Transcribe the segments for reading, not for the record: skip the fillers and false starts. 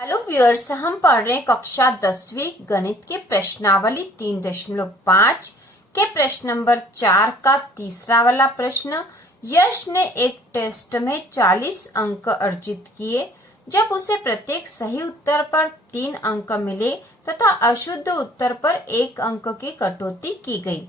Hello viewers, हम पढ़ रहे हैं कक्षा 10वीं गणित के प्रश्नावली 3.5 के प्रश्न नंबर 4 का तीसरा वाला प्रश्न। यश ने एक टेस्ट में 40 अंक अर्जित किए। जब उसे प्रत्येक सही उत्तर पर 3 अंक मिले तथा अशुद्ध उत्तर पर 1 अंक की कटौती की गई।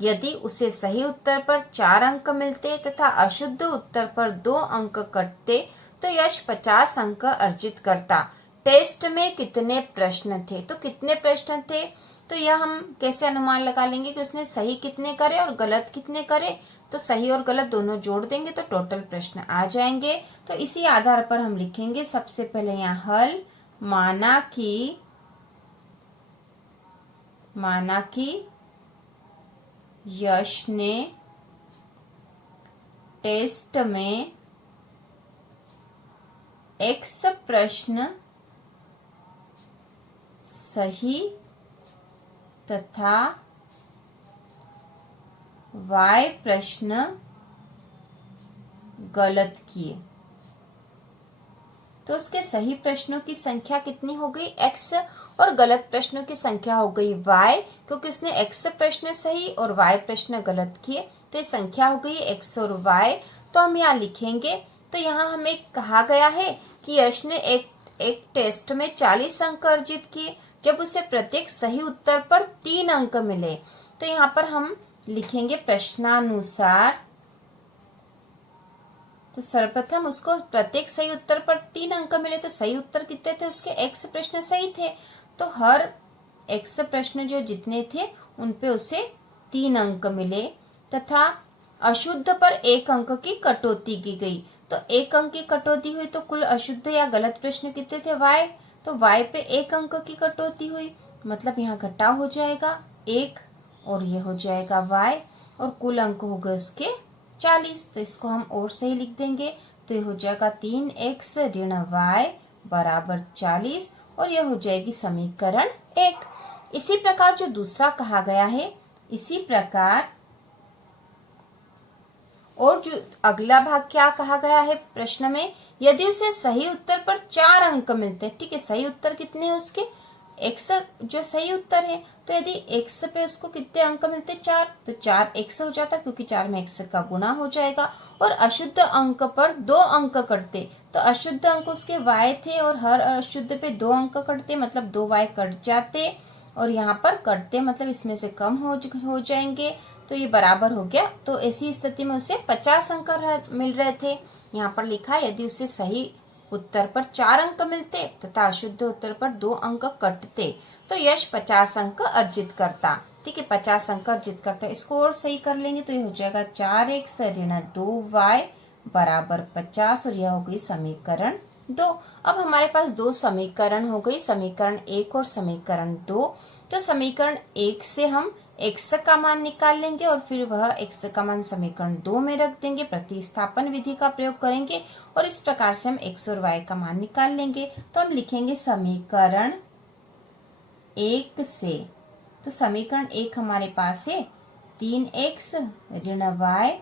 यदि उसे सही उत्तर पर 4 अंक मिलते तथा अशुद्ध उत्तर पर 2 अंक कटते तो यश 50 अंक अर्जित करता। टेस्ट में कितने प्रश्न थे? तो कितने प्रश्न थे, तो यह हम कैसे अनुमान लगा लेंगे कि उसने सही कितने करे और गलत कितने करे। तो सही और गलत दोनों जोड़ देंगे तो टोटल प्रश्न आ जाएंगे। तो इसी आधार पर हम लिखेंगे सबसे पहले यहाँ हल। माना कि यश ने टेस्ट में x प्रश्न सही तथा y प्रश्न गलत किए। तो उसके सही प्रश्नों की संख्या कितनी हो गई x और गलत प्रश्नों की संख्या हो गई y, क्योंकि उसने x प्रश्न सही और y प्रश्न गलत किए तो ये संख्या हो गई x और y। तो हम यहाँ लिखेंगे। तो यहाँ हमें कहा गया है कि यश ने एक टेस्ट में 40 अंक अर्जित किए जब उसे प्रत्येक सही उत्तर पर 3 अंक मिले। तो यहाँ पर हम लिखेंगे प्रश्नानुसार। तो सर्वप्रथम उसको प्रत्येक सही उत्तर पर 3 अंक मिले तो सही उत्तर कितने थे उसके? x प्रश्न सही थे तो हर x प्रश्न जो जितने थे उन पे उसे 3 अंक मिले तथा अशुद्ध पर 1 अंक की कटौती की गई। तो 1 अंक की कटौती हुई तो कुल अशुद्ध या गलत प्रश्न कितने थे? y। तो y पे 1 अंक की कटौती हुई, मतलब यहाँ घटाव हो जाएगा 1 और ये हो जाएगा y और कुल अंक हो गए उसके 40। तो इसको हम और सही लिख देंगे। तो ये हो जाएगा 3x ऋण y बराबर 40 और यह हो जाएगी समीकरण 1। इसी प्रकार जो दूसरा कहा गया है, इसी प्रकार और जो अगला भाग क्या कहा गया है प्रश्न में, यदि उसे सही उत्तर पर 4 अंक मिलते हैं। ठीक है, सही उत्तर कितने हैं उसके? x जो सही उत्तर है, तो यदि x पे उसको कितने अंक मिलते? 4, तो 4x हो जाता क्योंकि 4 में x का गुणा हो जाएगा। और अशुद्ध अंक पर 2 अंक कटते, तो अशुद्ध अंक उसके y थे और हर अशुद्ध पे 2 अंक कटते, मतलब 2y कट जाते और यहाँ पर कटते मतलब इसमें से कम हो जाएंगे। तो ये बराबर हो गया। तो ऐसी स्थिति में उसे 50 अंक मिल रहे थे। यहाँ पर लिखा यदि उसे सही उत्तर पर 4 अंक मिलते तथा अशुद्ध उत्तर पर 2 अंक कटते तो यश 50 अंक अर्जित करता। ठीक है, 50 अंक अर्जित करता है। इसको और सही कर लेंगे तो ये हो जाएगा 4x ऋण 2y बराबर 50 और यह हो गई समीकरण 2। अब हमारे पास 2 समीकरण हो गई, समीकरण 1 और समीकरण 2। तो समीकरण 1 से हम x का मान निकाल लेंगे और फिर वह x का मान समीकरण 2 में रख देंगे, प्रतिस्थापन विधि का प्रयोग करेंगे और इस प्रकार से हम x और y का मान निकाल लेंगे। तो हम लिखेंगे समीकरण 1 से, तो समीकरण 1 हमारे पास है 3x ऋण y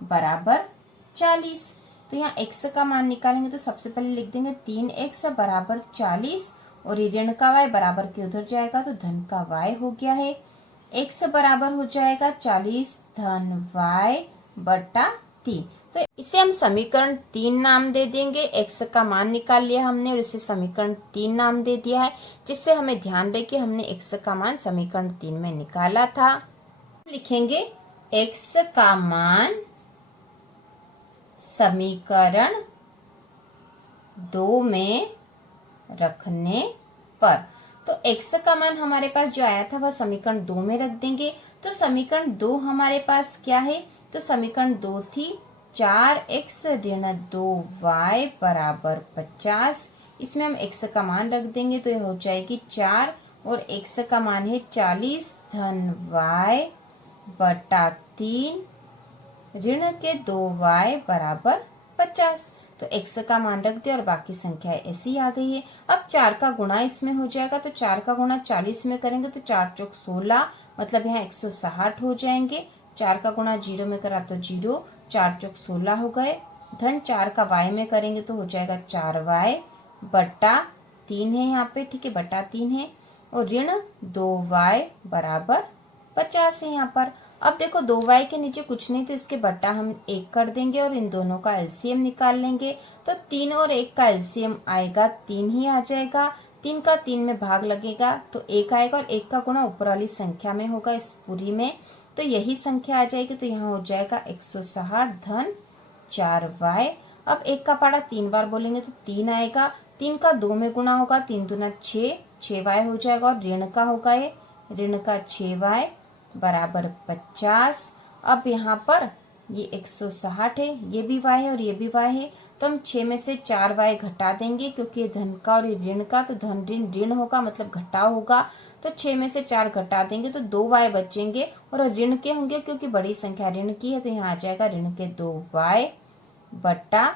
बराबर 40। तो यहाँ x का मान निकालेंगे तो सबसे पहले लिख देंगे 3x बराबर 40 और ये ऋण का y बराबर के उधर जाएगा तो धन का y हो गया है। x बराबर हो जाएगा 40 धन y बटा 3। तो इसे हम समीकरण 3 नाम दे देंगे। x का मान निकाल लिया हमने और इसे समीकरण 3 नाम दे दिया है, जिससे हमें ध्यान रहे कि हमने x का मान समीकरण 3 में निकाला था। लिखेंगे x का मान समीकरण 2 में रखने पर, तो x का मान हमारे पास जो आया था वह समीकरण 2 में रख देंगे। तो समीकरण 2 हमारे पास क्या है? तो समीकरण 2 थी 4x ऋण 2y बराबर 50। इसमें हम x का मान रख देंगे तो यह हो जाएगी 4 और x का मान है 40 धन y बटा 3 ऋण के 2y बराबर 50। तो x का मान रख दिया और बाकी संख्या ऐसी आ गई है। अब 4 का गुणा इसमें हो जाएगा, तो 4 का गुणा 40 में करेंगे तो 4 चौक 16, मतलब यहाँ 160 हो जाएंगे। 4 का गुणा 0 में करा तो 0, 4 चौक 16 हो गए। धन 4 का y में करेंगे तो हो जाएगा 4y बटा 3 है यहाँ पे, ठीक है, बटा 3 है, और ऋण 2y बराबर 50 है यहाँ पर। अब देखो 2y के नीचे कुछ नहीं तो इसके बटा हम 1 कर देंगे और इन दोनों का एलसीएम निकाल लेंगे। तो 3 और 1 का एलसीएम आएगा 3 ही आ जाएगा। 3 का 3 में भाग लगेगा तो 1 आएगा और 1 का गुणा ऊपर वाली संख्या में होगा इस पूरी में, तो यही संख्या आ जाएगी। तो यहाँ हो जाएगा 160 धन 4y। अब 1 का पाड़ा 3 बार बोलेंगे तो 3 आएगा। 3 का 2 में गुणा होगा, 3 दूना 6, 6y हो जाएगा और ऋण का होगा ये, ऋण का 6y बराबर 50। अब यहाँ पर ये 160 है, ये भी y है और ये भी y है, तो हम 6 में से 4y घटा देंगे क्योंकि ये धन का और ये ऋण का, तो धन ऋण ऋण होगा मतलब घटाव होगा। तो 6 में से 4 घटा देंगे तो 2y बचेंगे और ऋण के होंगे क्योंकि बड़ी संख्या ऋण की है, तो यहाँ आ जाएगा ऋण के 2y बटा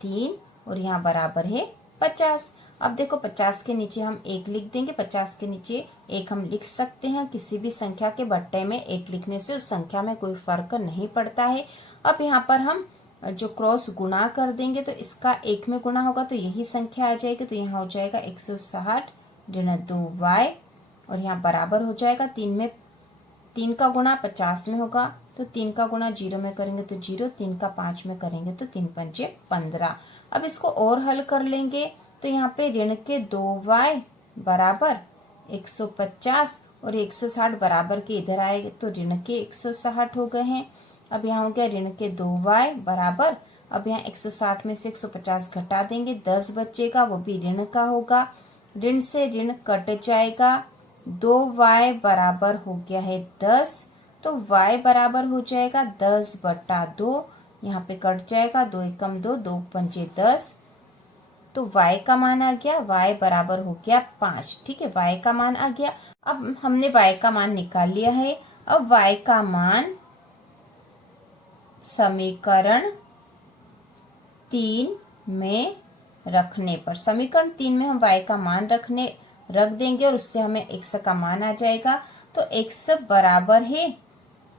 3 और यहाँ बराबर है 50। अब देखो 50 के नीचे हम 1 लिख देंगे, 50 के नीचे 1 हम लिख सकते हैं। किसी भी संख्या के बट्टे में 1 लिखने से उस संख्या में कोई फर्क नहीं पड़ता है। अब यहाँ पर हम जो क्रॉस गुणा कर देंगे तो इसका 1 में गुणा होगा तो यही संख्या आ जाएगी। तो यहाँ हो जाएगा 160 ऋण 2y और यहाँ बराबर हो जाएगा 3 का गुणा 50 में होगा तो 3 का गुणा 0 में करेंगे तो 0, 3 का 5 में करेंगे तो 3 पंचे 15। अब इसको और हल कर लेंगे तो यहाँ पे ऋण के 2y बराबर 150 और 160 बराबर के इधर आएगा तो ऋण के 160 हो गए हैं। अब यहाँ हो गया ऋण के 2y बराबर, अब यहाँ 160 में से 150 घटा देंगे, 10 बचेगा, वो भी ऋण का होगा, ऋण से ऋण कट जाएगा, 2y बराबर हो गया है 10, तो y बराबर हो जाएगा 10 बटा 2, यहाँ पे कट जाएगा, 2 एकम 2, 2 पंचे 10, तो y का मान आ गया, y बराबर हो गया 5। ठीक है, y का मान आ गया। अब हमने y का मान निकाल लिया है। अब y का मान समीकरण 3 में रखने पर, समीकरण 3 में हम y का मान रख देंगे और उससे हमें x का मान आ जाएगा। तो x बराबर है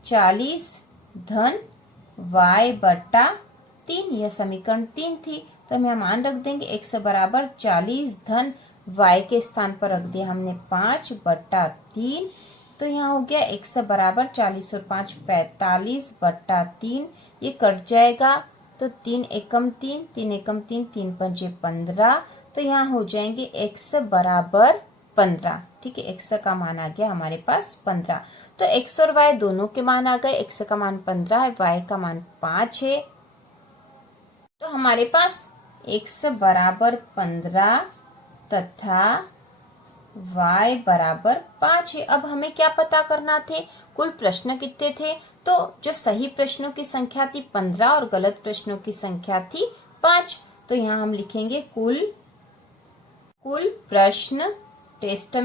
40 धन y बटा 3, यह समीकरण 3 थी। तो हम यहाँ मान रख देंगे, x बराबर 40 धन y के स्थान पर रख दिया हमने 5 बटा 3, तो यहाँ हो गया x बराबर 40 और 5 45 बटा 3, ये कट जाएगा तो 3 एकम 3, 3 एकम 3, 3 पंचे 15, तो यहाँ हो जाएंगे x बराबर 15। ठीक है, x का मान आ गया हमारे पास 15। तो x और y दोनों के मान आ गए, x का मान 15 है, y का मान 5 है। तो हमारे पास x बराबर 15 तथा y बराबर 5 है। अब हमें क्या पता करना थे, कुल प्रश्न कितने थे? तो जो सही प्रश्नों की संख्या थी 15 और गलत प्रश्नों की संख्या थी 5। तो यहाँ हम लिखेंगे कुल प्रश्न, टेस्ट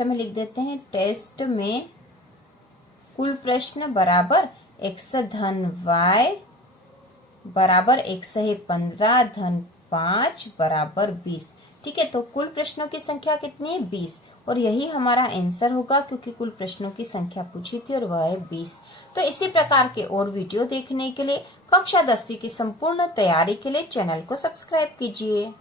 में लिख देते हैं, टेस्ट में कुल प्रश्न बराबर x धन y बराबर x है 15 धन 5 बराबर 20। ठीक है, तो कुल प्रश्नों की संख्या कितनी है? 20, और यही हमारा आंसर होगा क्योंकि कुल प्रश्नों की संख्या पूछी थी और वह है 20। तो इसी प्रकार के और वीडियो देखने के लिए, कक्षा 10वीं की संपूर्ण तैयारी के लिए चैनल को सब्सक्राइब कीजिए।